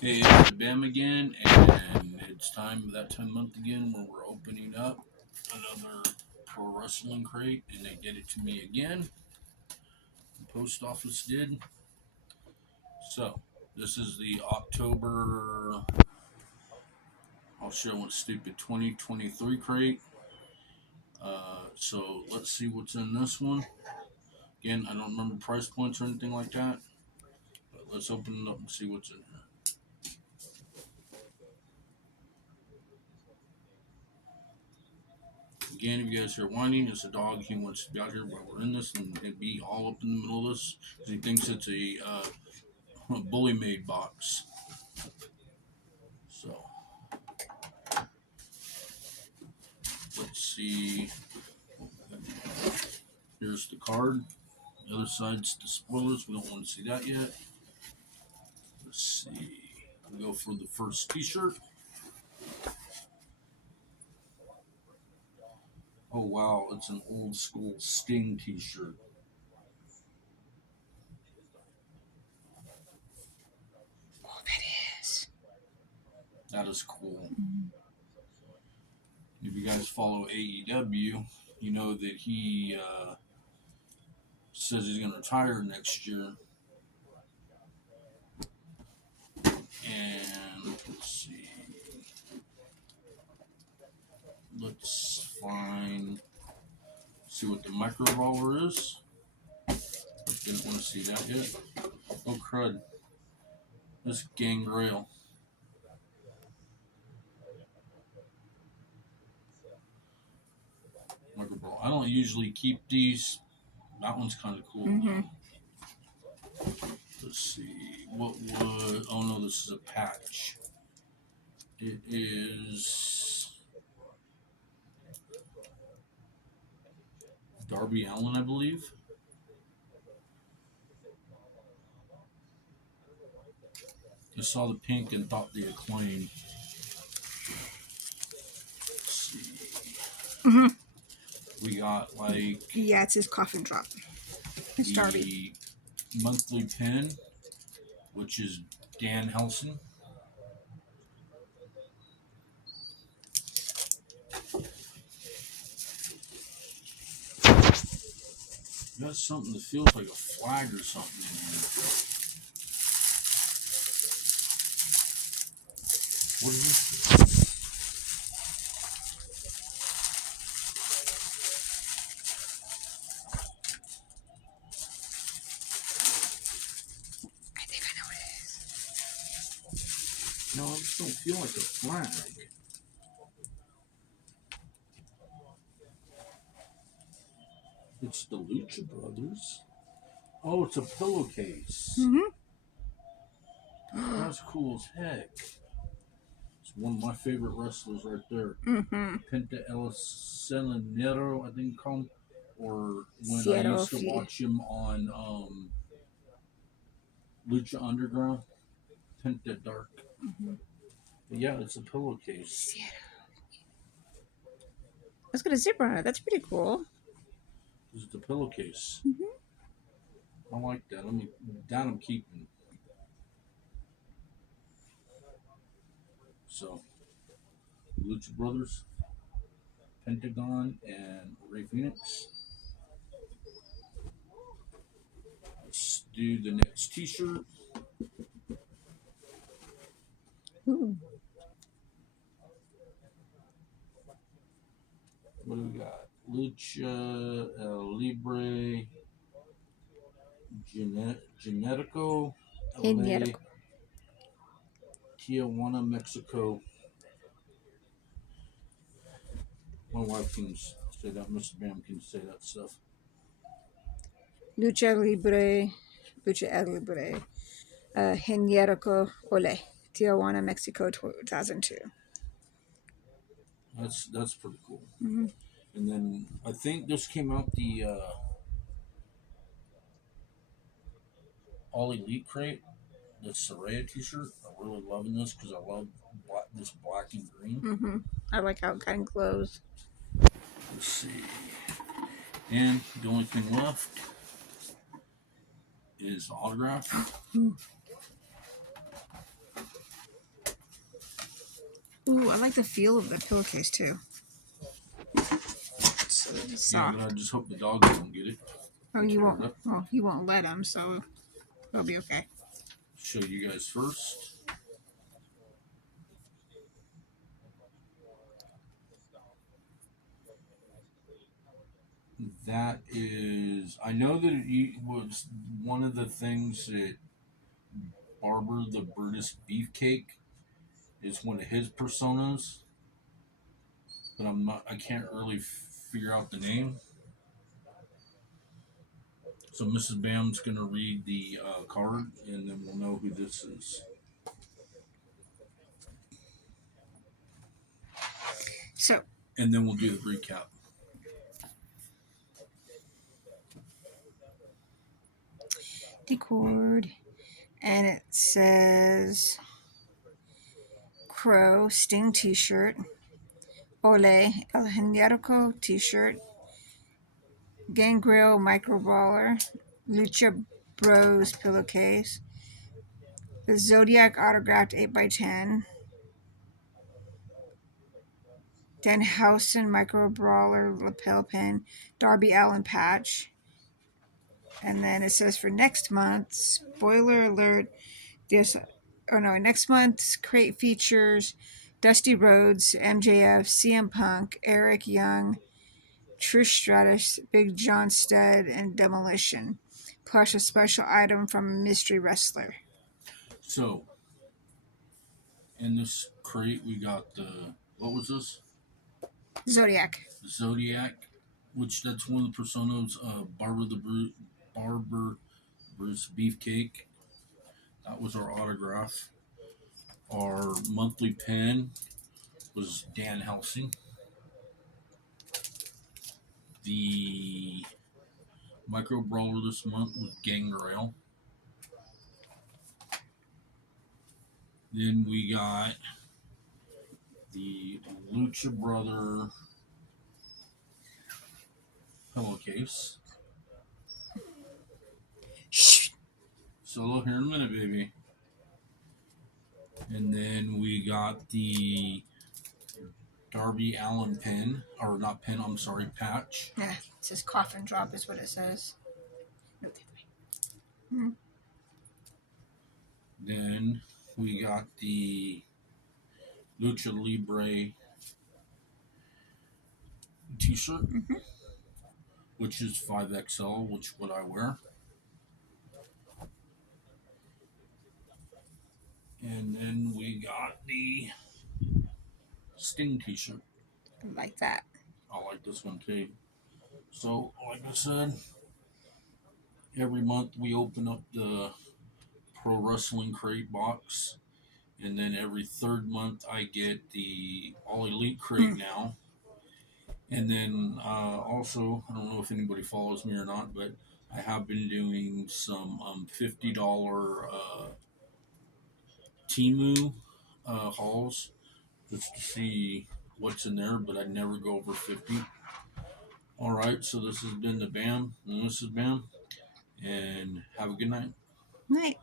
Hey, it's Bam again, and it's that time of month again where we're opening up another pro wrestling crate, and they did it to me again. The post office did. So, this is the October, I'll show one stupid 2023 crate. So, let's see what's in this one. Again, I don't remember price points or anything like that, but let's open it up and see what's in here. Again, if you guys hear whining, it's a dog. He wants to be out here while we're in this and be all up in the middle of this because he thinks it's a bully made box. So, let's see. Here's the card. The other side's the spoilers. We don't want to see that yet. Let's see. We'll go for the first t shirt. Oh, wow. It's an old school Sting t shirt. Oh, that is. That is cool. If you guys follow AEW, you know that he says he's going to retire next year. And let's see. Let's see what the micro roller is. Didn't want to see that yet. Oh crud! This Gangrel. Micro roller. I don't usually keep these. That one's kind of cool. Let's see. What would? Oh no, this is a patch. It is Darby Allin, I believe. I saw the pink and thought the Acclaim. Let's see. We got Yeah, it's his coffin drop. It's Darby. The monthly pin, which is Dan Helson. Got something that feels like a flag or something in here. What is this? I think I know what it is. No, I just don't feel like a flag. It's the Lucha Brothers. Oh, it's a pillowcase. That's cool as heck. It's one of my favorite wrestlers right there. Penta El Celenero, I think call him. Or when I used to watch him on Lucha Underground, Penta Dark. But yeah, it's a pillowcase. Let's get a zipper on it. That's pretty cool. This is the pillowcase. I like that. I'm keeping. So, Lucha Brothers, Pentagon, and Ray Phoenix. Let's do the next T-shirt. Ooh. What do we got? Lucha Libre Genetico LA Tijuana, Mexico. My wife can say that. Mr. Bam can say that stuff. Lucha Libre. Generico Ole. Tijuana, Mexico, 2002. That's pretty cool. And then I think this came out the All Elite crate, the Saraya T-shirt. I'm really loving this because I love this black and green. I like how it kind of glows. Let's see. And the only thing left is autograph. Ooh, I like the feel of the pillowcase too. So it's Yeah, soft. but I just hope the dogs don't get it. Oh, you Tear it won't. up. Oh, you won't let them, so it'll be okay. Show you guys first. That is, I know that it was one of the things that Barber the Brutus Beefcake is one of his personas, but I can't really figure out the name. So Mrs. Bam's gonna read the card, and then we'll know who this is. So, And then we'll do the recap. Decord. And it says Crow Sting t shirt, Ole El Generico t shirt, Gangrel Micro Brawler, Lucha Bros pillowcase, the Zodiac autographed 8x10, Denhausen Micro Brawler lapel pin, Darby Allin patch. And then it says for next month, spoiler alert, next month's crate features Dusty Rhodes, MJF, CM Punk, Eric Young, Trish Stratus, Big John Studd, and Demolition, plus a special item from a mystery wrestler. So, in this crate, we got the, what was this? Zodiac. Zodiac, which that's one of the personas. Barber Bruce Beefcake. That was our autograph. Our monthly pen was Dan Helsing. The micro brawler this month was Gangrel. Then we got the Lucha Brother pillowcase. Shh. Solo here in a minute, baby. And then we got the Darby Allin pin, or not pin, I'm sorry, patch. Yeah, it says coffin drop is what it says. No, Then we got the Lucha Libre t-shirt, which is 5XL, which what I wear. And then we got the Sting t-shirt. I like that. I like this one too. So, like I said, every month we open up the Pro Wrestling Crate box. And then every third month I get the All Elite Crate now. And then also, I don't know if anybody follows me or not, but I have been doing some $50 Temu hauls just to see what's in there, but I never go over 50. All right, so this has been the Bam, and this is Bam, and have a good night. Night.